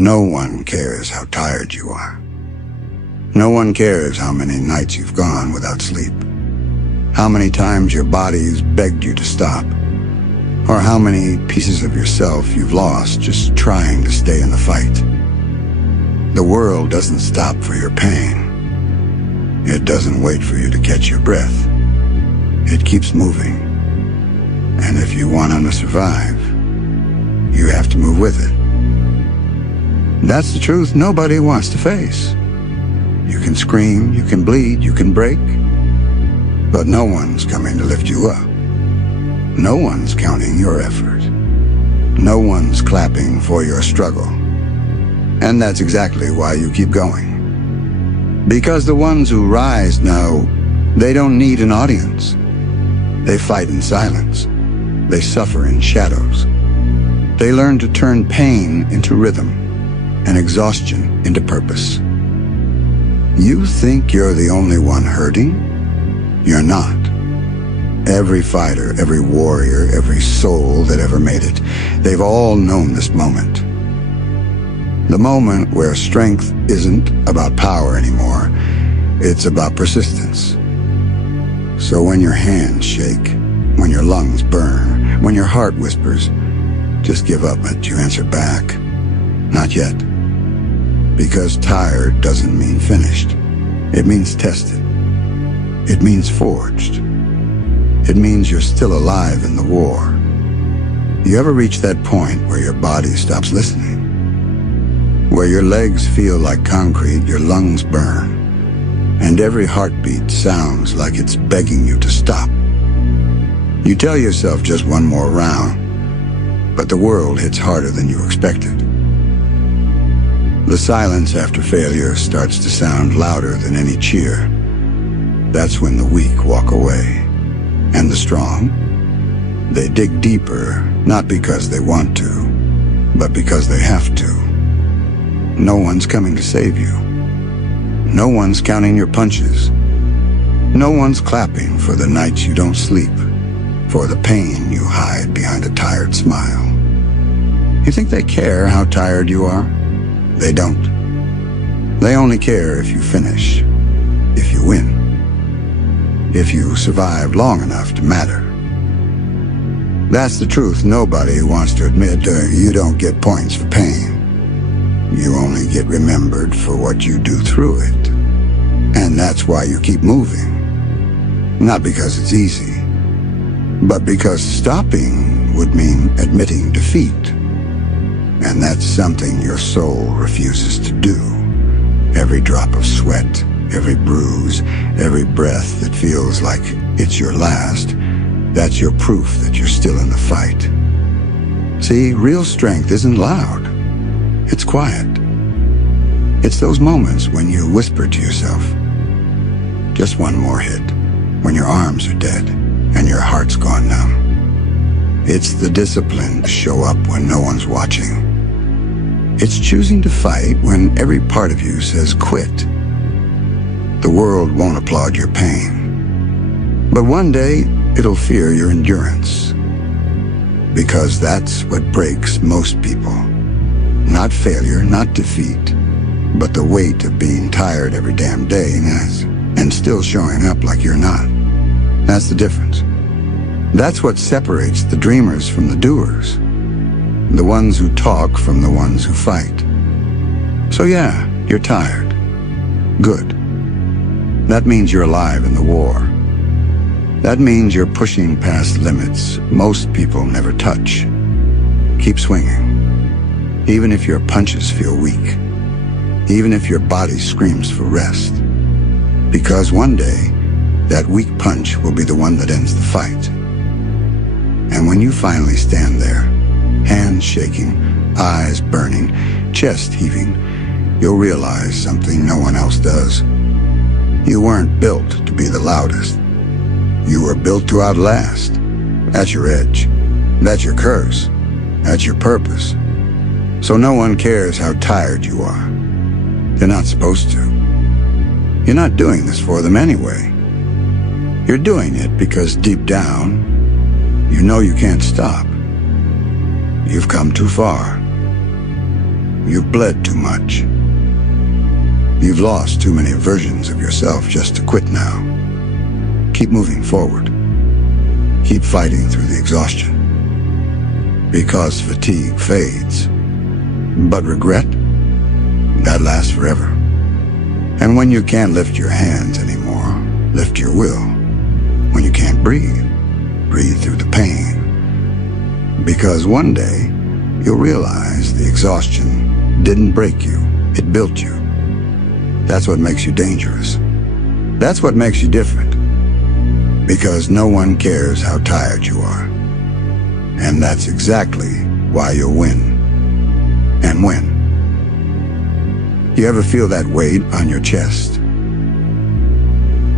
No one cares how tired you are. No one cares how many nights you've gone without sleep, how many times your body's begged you to stop, or how many pieces of yourself you've lost just trying to stay in the fight. The world doesn't stop for your pain. It doesn't wait for you to catch your breath. It keeps moving. And if you want to survive, you have to move with it. That's the truth nobody wants to face. You can scream, you can bleed, you can break, but no one's coming to lift you up. No one's counting your effort. No one's clapping for your struggle. And that's exactly why you keep going. Because the ones who rise know they don't need an audience. They fight in silence. They suffer in shadows. They learn to turn pain into rhythm and exhaustion into purpose. You think you're the only one hurting? You're not. Every fighter, every warrior, every soul that ever made it, they've all known this moment. The moment where strength isn't about power anymore, it's about persistence. So when your hands shake, when your lungs burn, when your heart whispers, just give up, but you answer back, not yet. Because tired doesn't mean finished. It means tested. It means forged. It means you're still alive in the war. You ever reach that point where your body stops listening? Where your legs feel like concrete, your lungs burn, and every heartbeat sounds like it's begging you to stop. You tell yourself just one more round, but the world hits harder than you expected. The silence after failure starts to sound louder than any cheer. That's when the weak walk away. And the strong, they dig deeper, not because they want to, but because they have to. No one's coming to save you. No one's counting your punches. No one's clapping for the nights you don't sleep, for the pain you hide behind a tired smile. You think they care how tired you are? They don't. They only care if you finish, if you win, if you survive long enough to matter. That's the truth nobody wants to admit. You don't get points for pain. You only get remembered for what you do through it. And that's why you keep moving. Not because it's easy, but because stopping would mean admitting defeat. And that's something your soul refuses to do. Every drop of sweat, every bruise, every breath that feels like it's your last, that's your proof that you're still in the fight. See, real strength isn't loud. It's quiet. It's those moments when you whisper to yourself, just one more hit, when your arms are dead and your heart's gone numb. It's the discipline to show up when no one's watching. It's choosing to fight when every part of you says quit. The world won't applaud your pain, but one day it'll fear your endurance. Because that's what breaks most people. Not failure, not defeat, but the weight of being tired every damn day and still showing up like you're not. That's the difference. That's what separates the dreamers from the doers. The ones who talk from the ones who fight. So yeah, you're tired. Good. That means you're alive in the war. That means you're pushing past limits most people never touch. Keep swinging. Even if your punches feel weak. Even if your body screams for rest. Because one day, that weak punch will be the one that ends the fight. And when you finally stand there, hands shaking, eyes burning, chest heaving, you'll realize something no one else does. You weren't built to be the loudest. You were built to outlast. That's your edge. That's your curse. That's your purpose. So no one cares how tired you are. They're not supposed to. You're not doing this for them anyway. You're doing it because deep down, you know you can't stop. You've come too far. you've bled too much. You've lost too many versions of yourself just to quit now. Keep moving forward. Keep fighting through the exhaustion. Because fatigue fades. But regret, that lasts forever. And when you can't lift your hands anymore, lift your will. When you can't breathe, breathe through the pain. Because one day, you'll realize the exhaustion didn't break you, it built you. That's what makes you dangerous. That's what makes you different. Because no one cares how tired you are. And that's exactly why you'll win. And win. You ever feel that weight on your chest?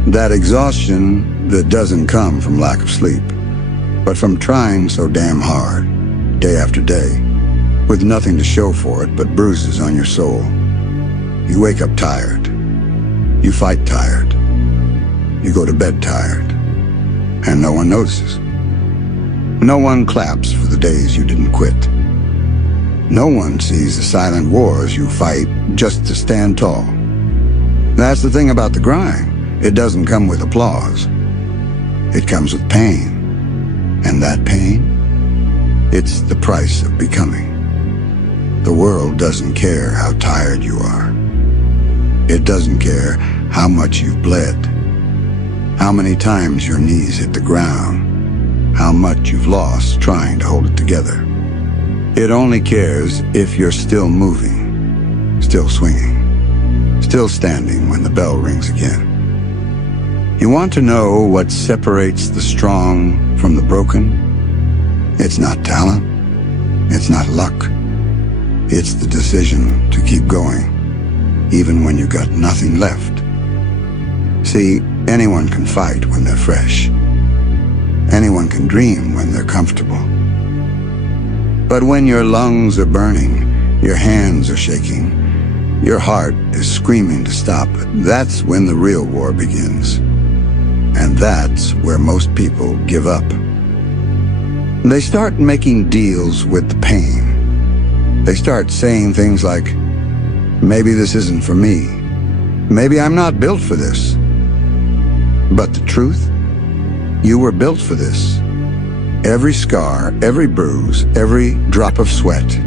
That exhaustion that doesn't come from lack of sleep, but from trying so damn hard, day after day, with nothing to show for it but bruises on your soul. You wake up tired. You fight tired. You go to bed tired. And no one notices. No one claps for the days you didn't quit. No one sees the silent wars you fight just to stand tall. That's the thing about the grind. It doesn't come with applause. It comes with pain. And that pain, it's the price of becoming. The world doesn't care how tired you are. It doesn't care how much you've bled, how many times your knees hit the ground, how much you've lost trying to hold it together. It only cares if you're still moving, still swinging, still standing when the bell rings again. You want to know what separates the strong from the broken? It's not talent. It's not luck. It's the decision to keep going, even when you got nothing left. See, anyone can fight when they're fresh. Anyone can dream when they're comfortable. But when your lungs are burning, your hands are shaking, your heart is screaming to stop, that's when the real war begins. And that's where most people give up. They start making deals with the pain. They start saying things like, maybe this isn't for me. Maybe I'm not built for this. But the truth, you were built for this. Every scar, every bruise, every drop of sweat,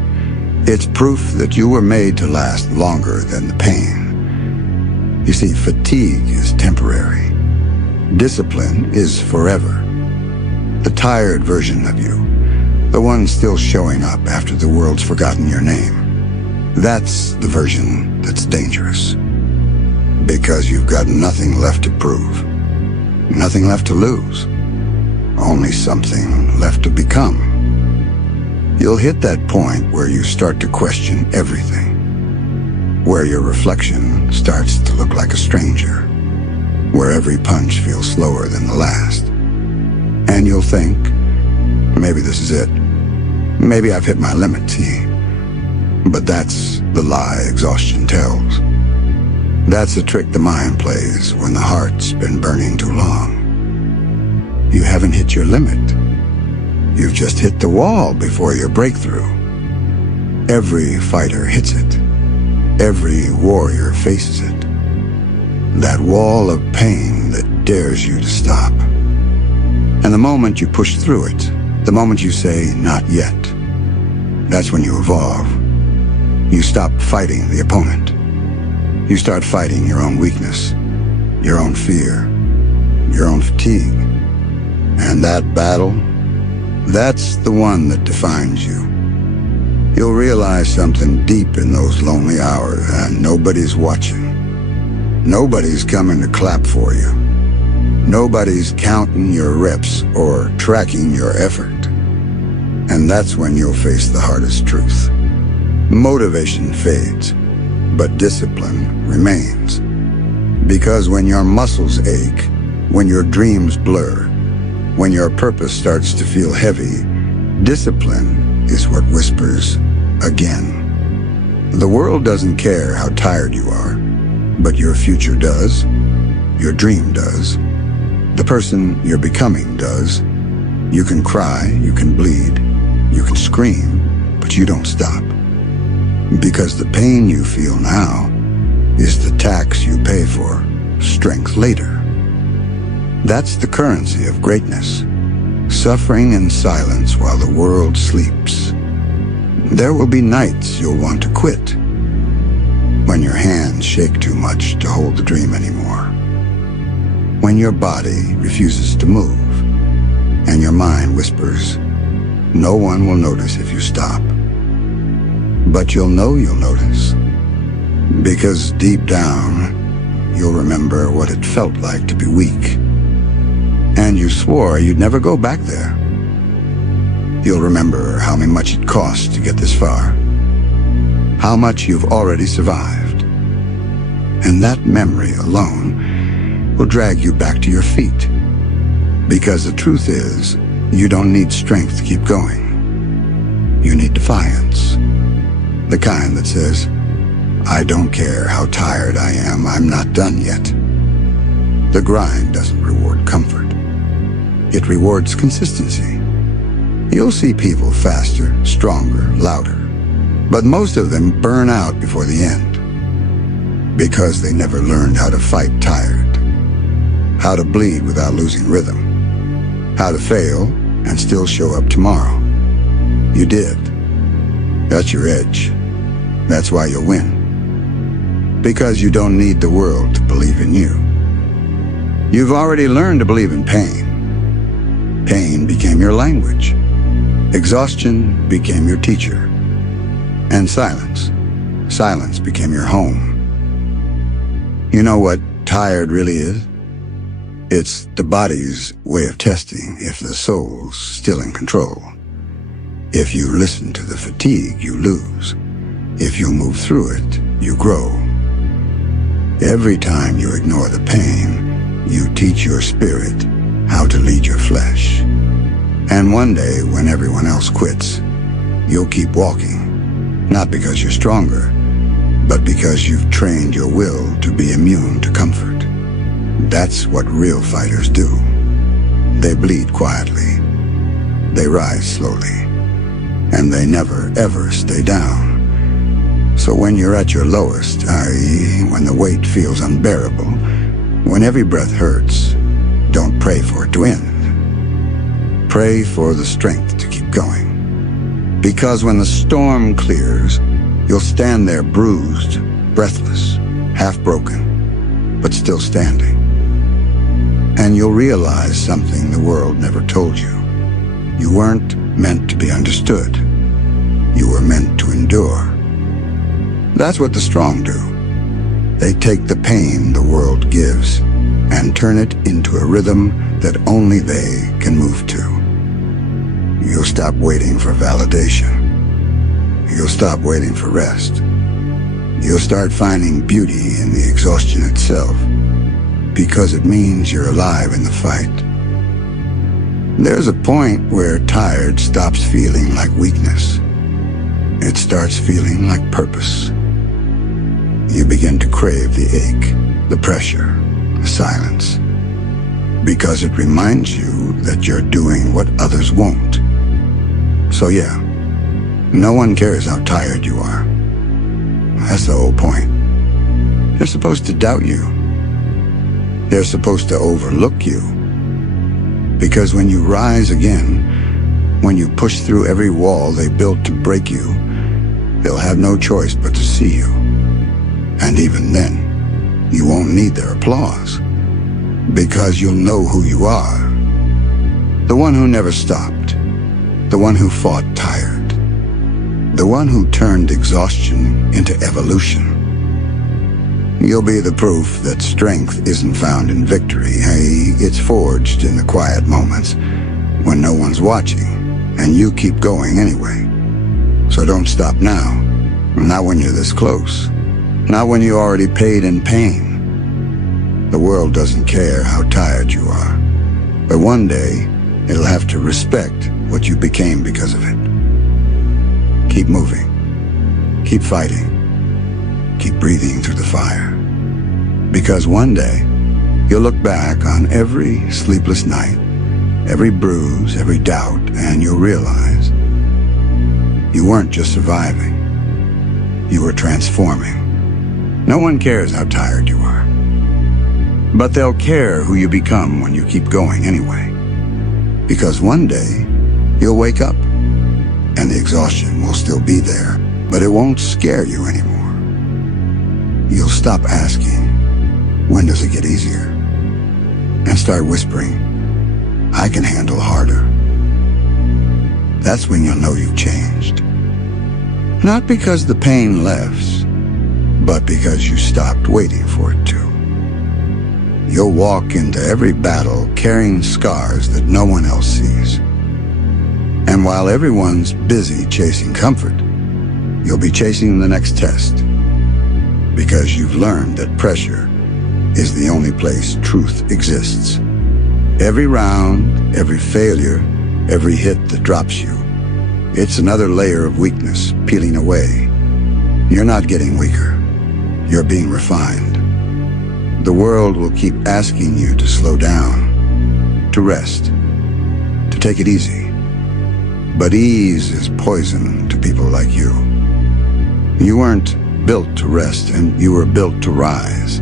it's proof that you were made to last longer than the pain. You see, fatigue is temporary. Discipline is forever. The tired version of you, the one still showing up after the world's forgotten your name, that's the version that's dangerous. Because you've got nothing left to prove, nothing left to lose. Only something left to become. You'll hit that point where you start to question everything, where your reflection starts to look like a stranger, where every punch feels slower than the last. And you'll think, maybe this is it. Maybe I've hit my limit, see? But that's the lie exhaustion tells. That's the trick the mind plays when the heart's been burning too long. You haven't hit your limit. You've just hit the wall before your breakthrough. Every fighter hits it. Every warrior faces it. That wall of pain that dares you to stop. And the moment you push through it, the moment you say, not yet, that's when you evolve. You stop fighting the opponent. You start fighting your own weakness, your own fear, your own fatigue. And that battle, that's the one that defines you. You'll realize something deep in those lonely hours, and nobody's watching. Nobody's coming to clap for you. Nobody's counting your reps or tracking your effort. And that's when you'll face the hardest truth. Motivation fades, but discipline remains. Because when your muscles ache, when your dreams blur, when your purpose starts to feel heavy, discipline is what whispers again. The world doesn't care how tired you are, but your future does, your dream does, the person you're becoming does. You can cry, you can bleed, you can scream, but you don't stop. Because the pain you feel now is the tax you pay for strength later. That's the currency of greatness, suffering in silence while the world sleeps. There will be nights you'll want to quit, when your hands shake too much to hold the dream anymore, when your body refuses to move, and your mind whispers, no one will notice if you stop. But you'll know you'll notice, because deep down, you'll remember what it felt like to be weak. And you swore you'd never go back there. You'll remember how much it cost to get this far, how much you've already survived. And that memory alone will drag you back to your feet. Because the truth is, you don't need strength to keep going. You need defiance. The kind that says, I don't care how tired I am, I'm not done yet. The grind doesn't reward comfort. It rewards consistency. You'll see people faster, stronger, louder, but most of them burn out before the end because they never learned how to fight tired, how to bleed without losing rhythm, how to fail and still show up tomorrow. You did. That's your edge. That's why you'll win. Because you don't need the world to believe in you. You've already learned to believe in pain. Pain became your language. Exhaustion became your teacher. And silence. Silence became your home. You know what tired really is? It's the body's way of testing if the soul's still in control. If you listen to the fatigue, you lose. If you move through it, you grow. Every time you ignore the pain, you teach your spirit how to lead your flesh. And one day, when everyone else quits, you'll keep walking, not because you're stronger, but because you've trained your will to be immune to comfort. That's what real fighters do. They bleed quietly. They rise slowly. And they never, ever stay down. So when you're at your lowest, i.e., when the weight feels unbearable, when every breath hurts, don't pray for it to end. Pray for the strength to keep going. Because when the storm clears, you'll stand there bruised, breathless, half-broken, but still standing. And you'll realize something the world never told you. You weren't meant to be understood. You were meant to endure. That's what the strong do. They take the pain the world gives and turn it into a rhythm that only they can move to. You'll stop waiting for validation. You'll stop waiting for rest. You'll start finding beauty in the exhaustion itself, because it means you're alive in the fight. There's a point where tired stops feeling like weakness. It starts feeling like purpose. You begin to crave the ache, the pressure, the silence, because it reminds you that you're doing what others won't. So yeah, no one cares how tired you are. That's the whole point. They're supposed to doubt you. They're supposed to overlook you. Because when you rise again, when you push through every wall they built to break you, they'll have no choice but to see you. And even then, you won't need their applause, because you'll know who you are. The one who never stopped. The one who fought tired. The one who turned exhaustion into evolution. You'll be the proof that strength isn't found in victory. Hey, it's forged in the quiet moments when no one's watching, and you keep going anyway. So don't stop now. Not when you're this close. Not when you already paid in pain. The world doesn't care how tired you are, but one day it'll have to respect what you became because of it. Keep moving. Keep fighting. Keep breathing through the fire. Because one day, you'll look back on every sleepless night, every bruise, every doubt, and you'll realize you weren't just surviving. you were transforming. No one cares how tired you are. But they'll care who you become when you keep going anyway. Because one day, you'll wake up, and the exhaustion will still be there, but it won't scare you anymore. You'll stop asking, when does it get easier? And start whispering, I can handle harder. That's when you'll know you've changed. Not because the pain left, but because you stopped waiting for it to. You'll walk into every battle carrying scars that no one else sees. And while everyone's busy chasing comfort, you'll be chasing the next test. Because you've learned that pressure is the only place truth exists. Every round, every failure, every hit that drops you, it's another layer of weakness peeling away. You're not getting weaker. You're being refined. The world will keep asking you to slow down, to rest, to take it easy. But ease is poison to people like you. You weren't built to rest, and you were built to rise.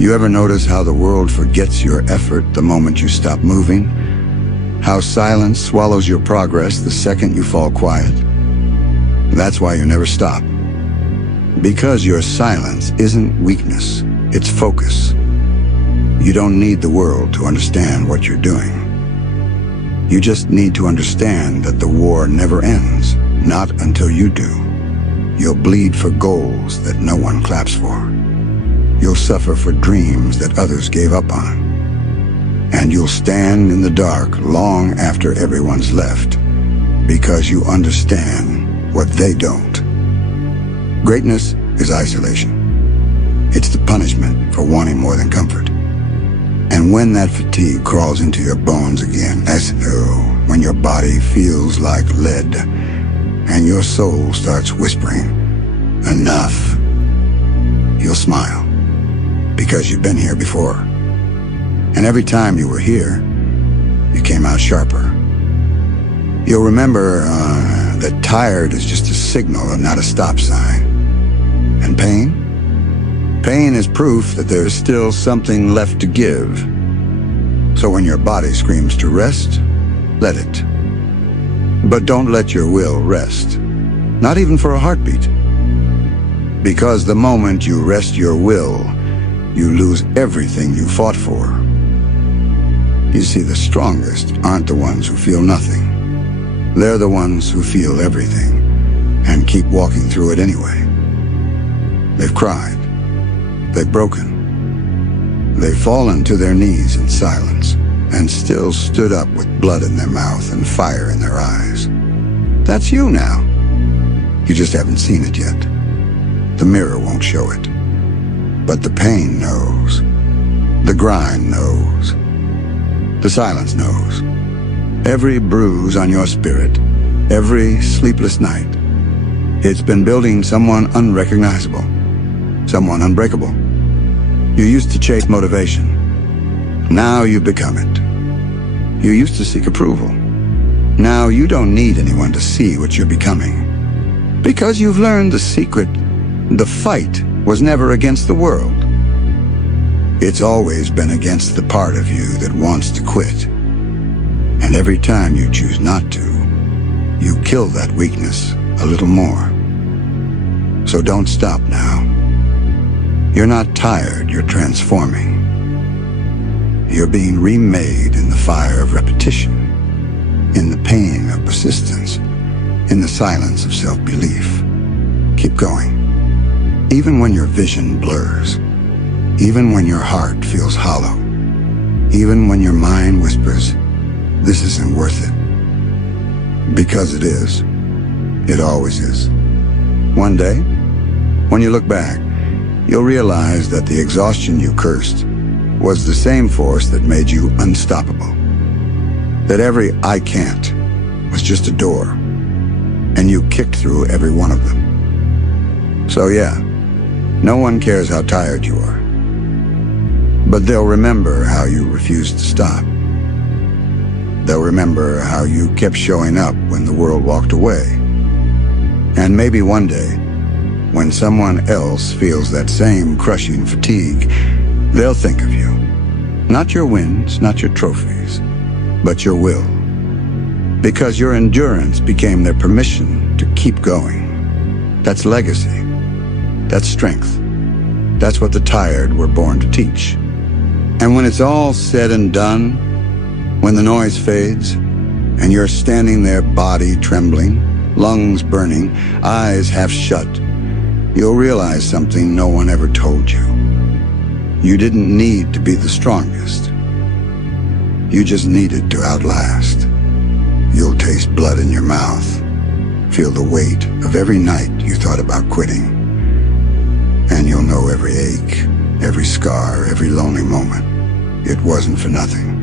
You ever notice how the world forgets your effort the moment you stop moving? How silence swallows your progress the second you fall quiet? That's why you never stop. Because your silence isn't weakness, it's focus. You don't need the world to understand what you're doing. You just need to understand that the war never ends, not until you do. You'll bleed for goals that no one claps for. You'll suffer for dreams that others gave up on. And you'll stand in the dark long after everyone's left, because you understand what they don't. Greatness is isolation. It's the punishment for wanting more than comfort. And when that fatigue crawls into your bones again, as when your body feels like lead, and your soul starts whispering, enough, you'll smile, because you've been here before. And every time you were here, you came out sharper. You'll remember that tired is just a signal and not a stop sign. And pain? Pain is proof that there's still something left to give. So when your body screams to rest, let it. But don't let your will rest, not even for a heartbeat. Because the moment you rest your will, you lose everything you fought for. You see, the strongest aren't the ones who feel nothing. They're the ones who feel everything and keep walking through it anyway. They've cried. They've broken. They've fallen to their knees in silence and still stood up with blood in their mouth and fire in their eyes. That's you now. You just haven't seen it yet. The mirror won't show it. But the pain knows. The grind knows. The silence knows. Every bruise on your spirit, every sleepless night, it's been building someone unrecognizable, someone unbreakable. You used to chase motivation. Now you've become it. You used to seek approval. Now you don't need anyone to see what you're becoming. Because you've learned the secret, the fight was never against the world. It's always been against the part of you that wants to quit. And every time you choose not to, you kill that weakness a little more. So don't stop now. You're not tired, you're transforming. You're being remade in the fire of repetition, in the pain of persistence, in the silence of self-belief. Keep going. Even when your vision blurs, even when your heart feels hollow, even when your mind whispers, this isn't worth it. Because it is. It always is. One day, when you look back, you'll realize that the exhaustion you cursed was the same force that made you unstoppable. That every I can't was just a door, and you kicked through every one of them. So yeah, no one cares how tired you are. But they'll remember how you refused to stop. They'll remember how you kept showing up when the world walked away. And maybe one day, when someone else feels that same crushing fatigue, they'll think of you. Not your wins, not your trophies, but your will. Because your endurance became their permission to keep going. That's legacy. That's strength. That's what the tired were born to teach. And when it's all said and done, when the noise fades, and you're standing there, body trembling, lungs burning, eyes half shut, you'll realize something no one ever told you. You didn't need to be the strongest. You just needed to outlast. You'll taste blood in your mouth, feel the weight of every night you thought about quitting. And you'll know every ache, every scar, every lonely moment. It wasn't for nothing.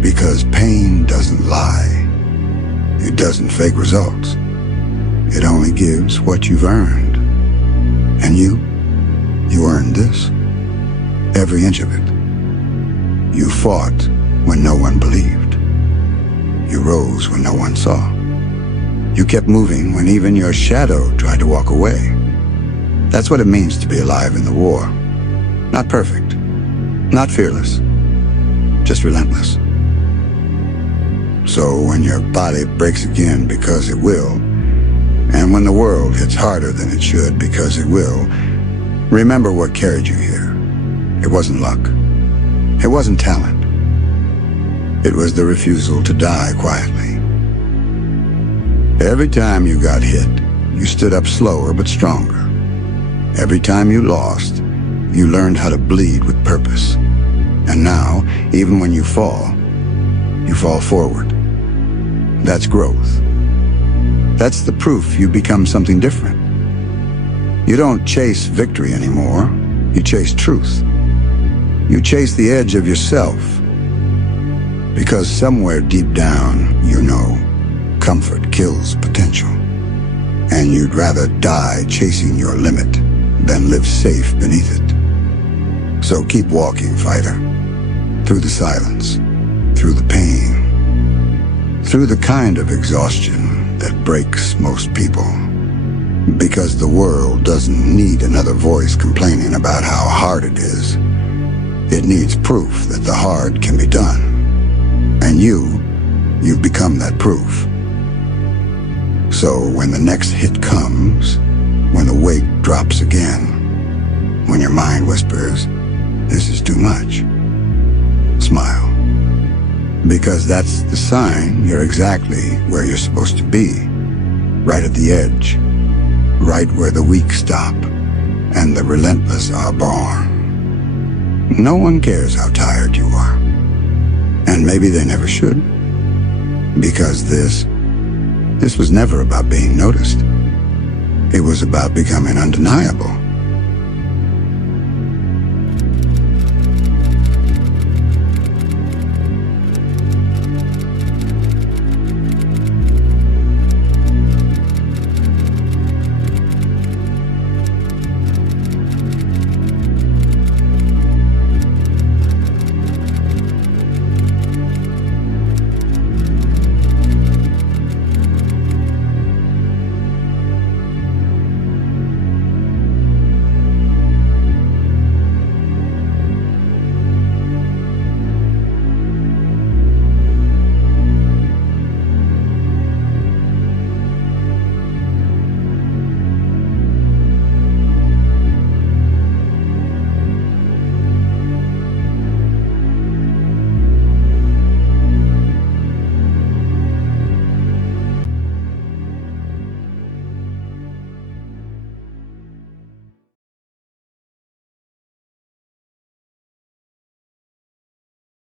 Because pain doesn't lie. It doesn't fake results. It only gives what you've earned. And you earned this. Every inch of it. You fought when no one believed. You rose when no one saw. You kept moving when even your shadow tried to walk away. That's what it means to be alive in the war. Not perfect. Not fearless. Just relentless. So when your body breaks again, because it will, and when the world hits harder than it should, because it will, remember what carried you here. It wasn't luck. It wasn't talent. It was the refusal to die quietly. Every time you got hit, you stood up slower but stronger. Every time you lost, you learned how to bleed with purpose. And now, even when you fall forward. That's growth. That's the proof you become something different. You don't chase victory anymore. You chase truth. You chase the edge of yourself. Because somewhere deep down, you know, comfort kills potential. And you'd rather die chasing your limit than live safe beneath it. So keep walking, fighter. Through the silence, through the pain, through the kind of exhaustion that breaks most people. Because the world doesn't need another voice complaining about how hard it is. It needs proof that the hard can be done. And you've become that proof. So when the next hit comes, when the weight drops again, when your mind whispers, "This is too much," smile. Because that's the sign you're exactly where you're supposed to be. Right at the edge. Right where the weak stop and the relentless are born. No one cares how tired you are. And maybe they never should. Because this was never about being noticed. It was about becoming undeniable.